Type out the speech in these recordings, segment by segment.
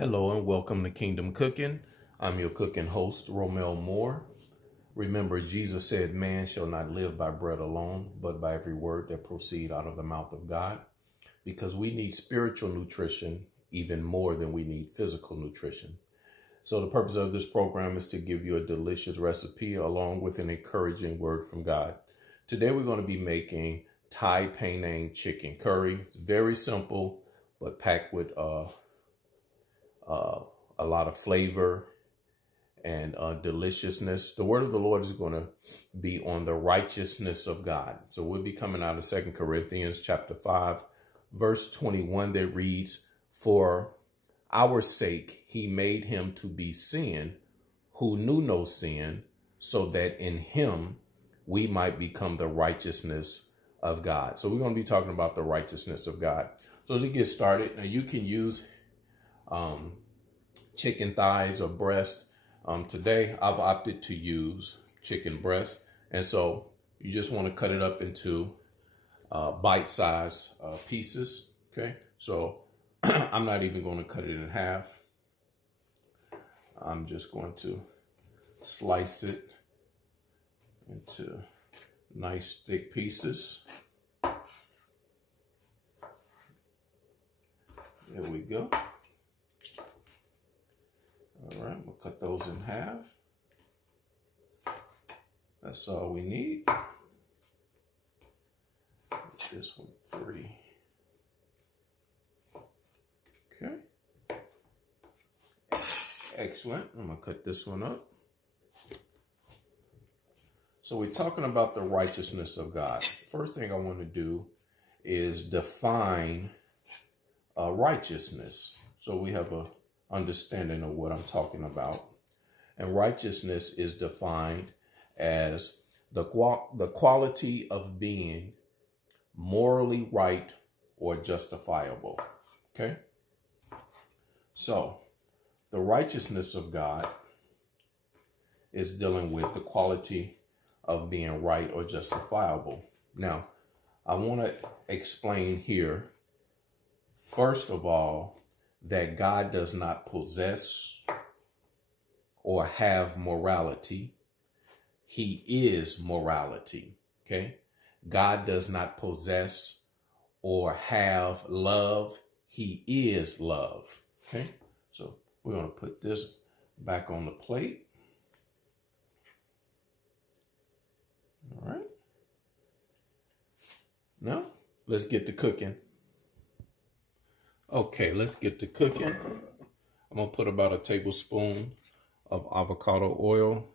Hello and welcome to Kingdom Cooking. I'm your cooking host, Romel Moore. Remember, Jesus said, man shall not live by bread alone, but by every word that proceeds out of the mouth of God. Because we need spiritual nutrition even more than we need physical nutrition. So the purpose of this program is to give you a delicious recipe along with an encouraging word from God. Today we're going to be making Thai Panang chicken curry. Very simple, but packed with a lot of flavor and deliciousness. The word of the Lord is going to be on the righteousness of God. So we'll be coming out of 2 Corinthians chapter 5, verse 21 that reads, "For our sake he made him to be sin who knew no sin, so that in him we might become the righteousness of God." So we're going to be talking about the righteousness of God. So to get started, now you can use chicken thighs or breast. Today I've opted to use chicken breast, and so you just want to cut it up into bite-sized pieces. Okay, so I'm not even going to cut it in half. I'm just going to slice it into nice thick pieces. There we go. All right, we'll cut those in half. That's all we need. This one, 3. Okay. Excellent. I'm going to cut this one up. So we're talking about the righteousness of God. First thing I want to do is define righteousness. So we have a understanding of what I'm talking about. And righteousness is defined as the quality of being morally right or justifiable. Okay? So the righteousness of God is dealing with the quality of being right or justifiable. Now, I want to explain here, first of all, that God does not possess or have morality. He is morality, okay? God does not possess or have love. He is love, okay? So we're going to put this back on the plate. All right. Now, let's get to cooking. Okay, let's get to cooking. I'm going to put about a tablespoon of avocado oil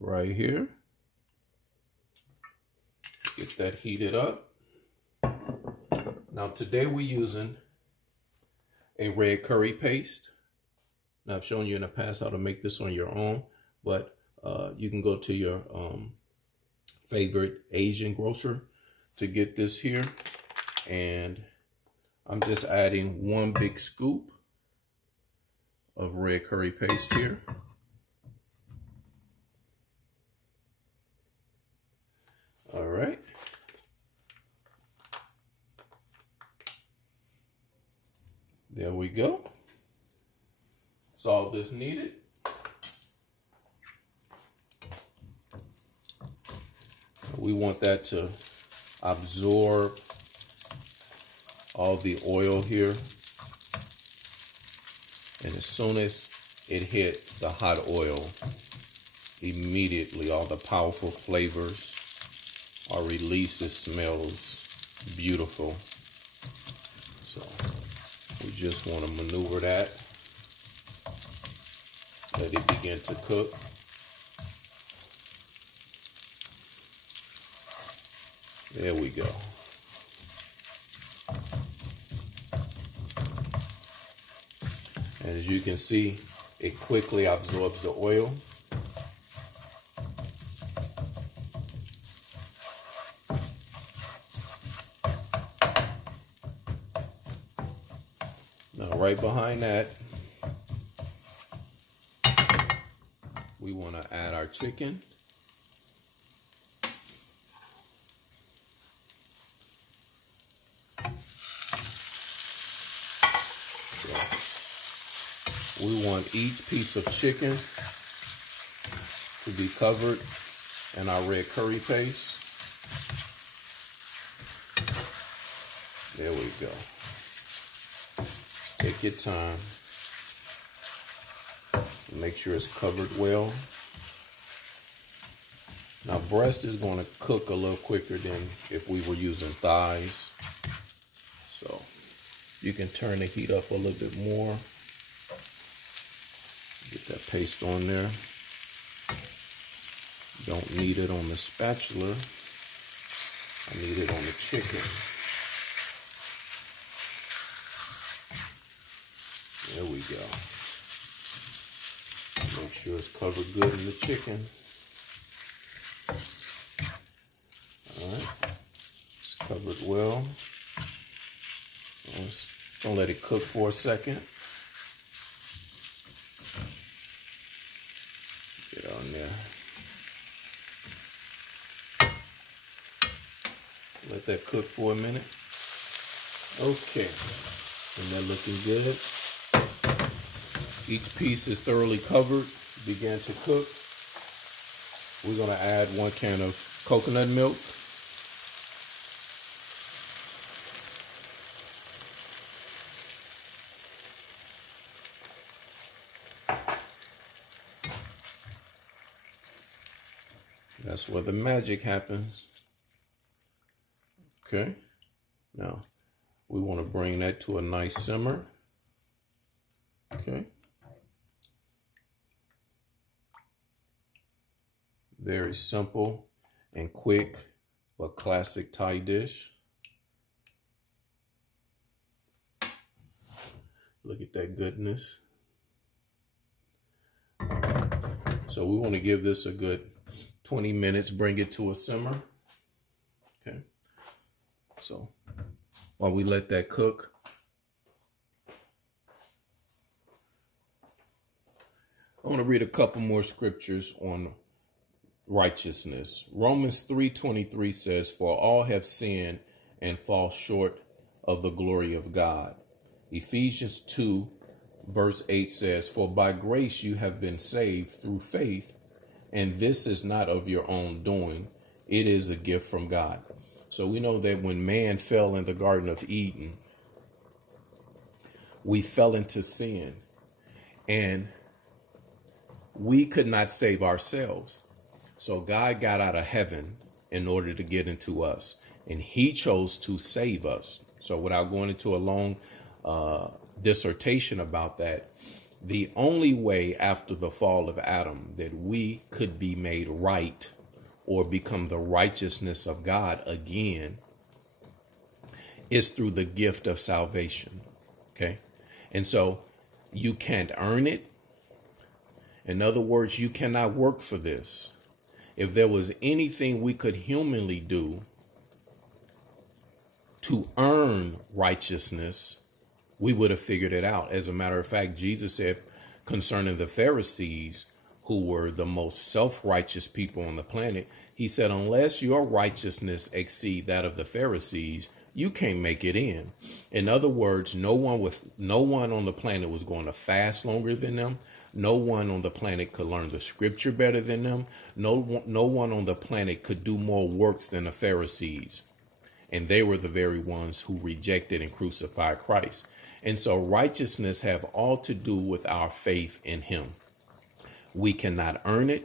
right here. Get that heated up. Now today we're using a red curry paste. Now I've shown you in the past how to make this on your own, but you can go to your favorite Asian grocer to get this here. And I'm just adding 1 big scoop of red curry paste here. All right. There we go. That's all that's needed. We want that to absorb all the oil here, and as soon as it hit the hot oil, immediately all the powerful flavors are released. It smells beautiful. So we just want to maneuver that, let it begin to cook. There we go. And as you can see, it quickly absorbs the oil. Now, right behind that, we want to add our chicken. So we want each piece of chicken to be covered in our red curry paste. There we go. Take your time. Make sure it's covered well. Now, breast is going to cook a little quicker than if we were using thighs. So you can turn the heat up a little bit more. Get that paste on there. Don't need it on the spatula. I need it on the chicken. There we go. Make sure it's covered good in the chicken. All right, it's covered well. Just gonna let it cook for a second. Get on there. Let that cook for a minute. Okay, and they're looking good. Each piece is thoroughly covered, began to cook. We're gonna add 1 can of coconut milk. That's where the magic happens. Okay, now we want to bring that to a nice simmer. Okay. Very simple and quick, but classic Thai dish. Look at that goodness. So we want to give this a good 20 minutes, bring it to a simmer. Okay. So while we let that cook, I want to read a couple more scriptures on righteousness. Romans 3:23 says, "For all have sinned and fall short of the glory of God." Ephesians 2 verse 8 says, "For by grace you have been saved through faith, and this is not of your own doing. It is a gift from God." So we know that when man fell in the Garden of Eden, we fell into sin, and we could not save ourselves. So God got out of heaven in order to get into us, and he chose to save us. So without going into a long dissertation about that, the only way after the fall of Adam that we could be made right or become the righteousness of God again is through the gift of salvation. Okay. And so you can't earn it. In other words, you cannot work for this. If there was anything we could humanly do to earn righteousness, we would have figured it out. As a matter of fact, Jesus said concerning the Pharisees, who were the most self-righteous people on the planet, he said, unless your righteousness exceed that of the Pharisees, you can't make it in. In other words, no one on the planet was going to fast longer than them. No one on the planet could learn the scripture better than them. No one on the planet could do more works than the Pharisees. And they were the very ones who rejected and crucified Christ. And so righteousness have all to do with our faith in him. We cannot earn it.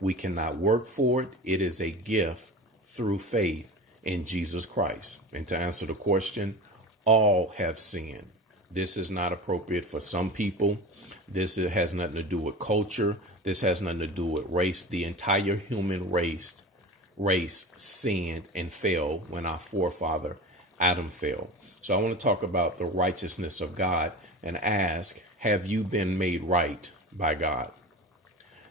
We cannot work for it. It is a gift through faith in Jesus Christ. And to answer the question, all have sinned. This is not appropriate for some people. This has nothing to do with culture. This has nothing to do with race. The entire human race sinned and fell when our forefather Adam fell. So I want to talk about the righteousness of God and ask, have you been made right by God?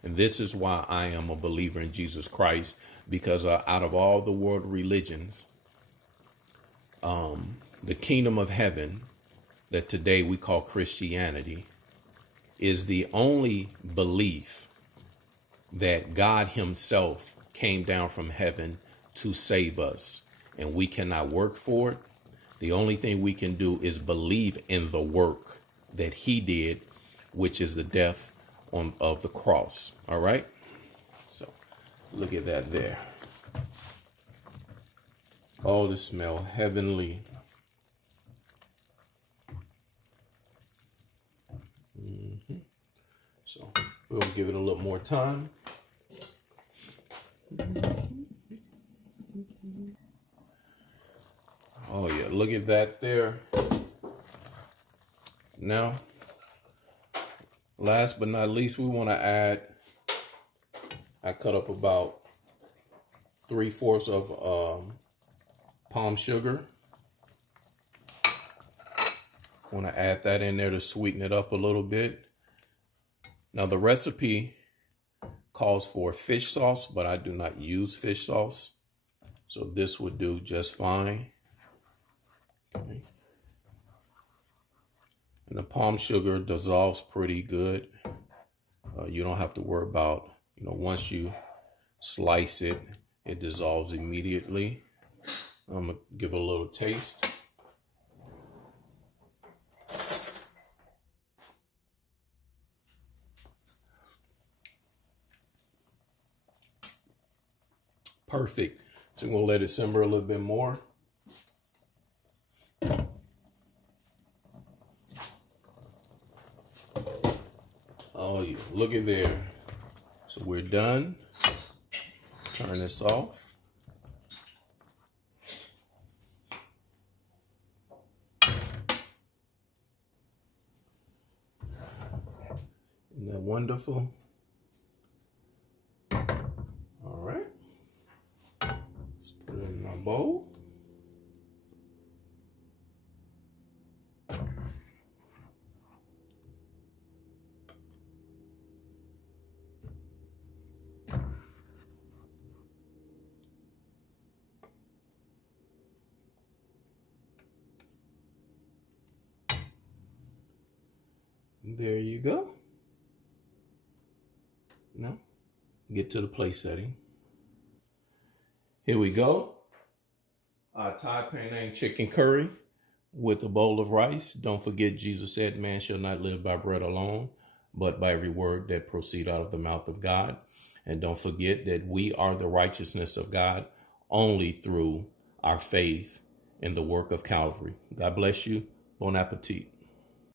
And this is why I am a believer in Jesus Christ, because out of all the world religions, the kingdom of heaven that today we call Christianity is the only belief that God himself came down from heaven to save us, and we cannot work for it. The only thing we can do is believe in the work that he did, which is the death of the cross. All right. So look at that there. Oh, this smell heavenly. So we'll give it a little more time. Oh yeah, look at that there. Now, last but not least, we want to add, I cut up about 3/4 of palm sugar. Want to add that in there to sweeten it up a little bit. Now the recipe calls for fish sauce, but I do not use fish sauce. So this would do just fine. Okay. And the palm sugar dissolves pretty good. You don't have to worry about, once you slice it, it dissolves immediately. I'm gonna give it a little taste. Perfect. So I'm gonna let it simmer a little bit more. Oh yeah, look at there. So we're done. Turn this off. Isn't that wonderful? All right. Let's put it in my bowl. There you go. Now, get to the plate setting. Here we go. Thai Panang chicken curry with a bowl of rice. Don't forget, Jesus said, man shall not live by bread alone, but by every word that proceeds out of the mouth of God. And don't forget that we are the righteousness of God only through our faith in the work of Calvary. God bless you. Bon appetit.